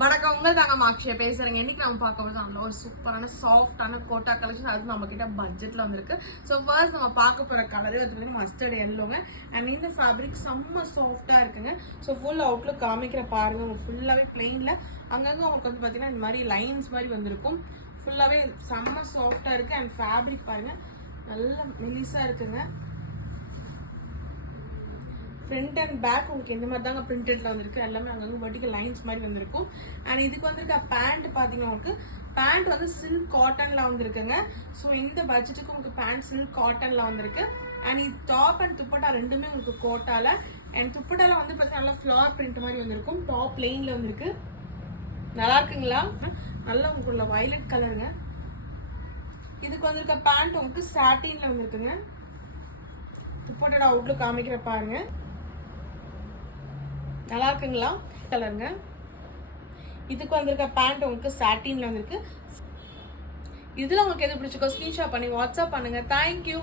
வணக்கம், உங்கள் தாங்க மாக்ஷியா பேசுறேங்க. இன்னைக்கு நம்ம பார்க்க போகிறது நல்ல ஒரு சூப்பரான சாஃப்டான கோட்டா கலெக்ஷன். அது நம்ம கிட்ட பட்ஜெட்ல வந்திருக்கு. ஸோ ஃபர்ஸ்ட் நம்ம பார்க்க போற கலரே வந்து பார்த்தீங்கன்னா மஸ்டர்ட் எல்லோங்க. அண்ட் இந்த ஃபேப்ரிக் செம்ம சாஃப்டா இருக்குங்க. ஸோ ஃபுல் அவுட்லுக் காமிக்கிற பாருங்க. உங்களுக்கு ஃபுல்லாவே பிளெயின்ல அங்கங்க உங்களுக்கு வந்து பார்த்தீங்கன்னா இந்த மாதிரி லைன்ஸ் மாதிரி வந்திருக்கும். ஃபுல்லாவே செம்ம சாஃப்டா இருக்கு. அண்ட் ஃபேப்ரிக் பாருங்க நல்லா மெலிசா இருக்குங்க. ஃப்ரண்ட் அண்ட் பேக் உங்களுக்கு இந்த மாதிரி தாங்க பிரிண்டட்ல வந்திருக்கு. எல்லாமே அங்கங்க வெர்டிகல் லைன்ஸ் மாதிரி வந்திருக்கும். அண்ட் இதுக்கு வந்திருக்க பேண்ட் பாத்தீங்கன்னா உங்களுக்கு பேண்ட் வந்து சில்க் காட்டன்ல வந்திருக்குங்க. ஸோ இந்த பட்ஜெட்டுக்கு உங்களுக்கு பேண்ட் சில்க் காட்டன்ல வந்திருக்கு. அண்ட் இது டாப் அண்ட் துப்பட்டா ரெண்டுமே உங்களுக்கு கோட்டால. அண்ட் துப்பட்டால வந்து பார்த்தீங்கன்னா நல்லா ஃபிளார் பிரிண்ட் மாதிரி வந்திருக்கும். டாப் பிளெயின்ல வந்திருக்கு. நல்லா இருக்குங்களா? நல்லா உங்களுக்கு வயலட் கலருங்க. இதுக்கு வந்திருக்க பேண்ட் உங்களுக்கு சாட்டின்ல வந்திருக்குங்க. துப்பட்டோட அவுட்லுக் காமிக்கிற பாருங்க. நல்லா இருக்குங்களா? கலருங்க. இதுக்கு வந்திருக்க பேண்ட் உங்களுக்கு சாட்டின்ல வந்திருக்கு. இதுல உங்களுக்கு எது பிடிச்சிருக்கோ ஸ்கிரீன்ஷாட் பண்ணி வாட்ஸ்அப் பண்ணுங்க. தேங்க்யூ.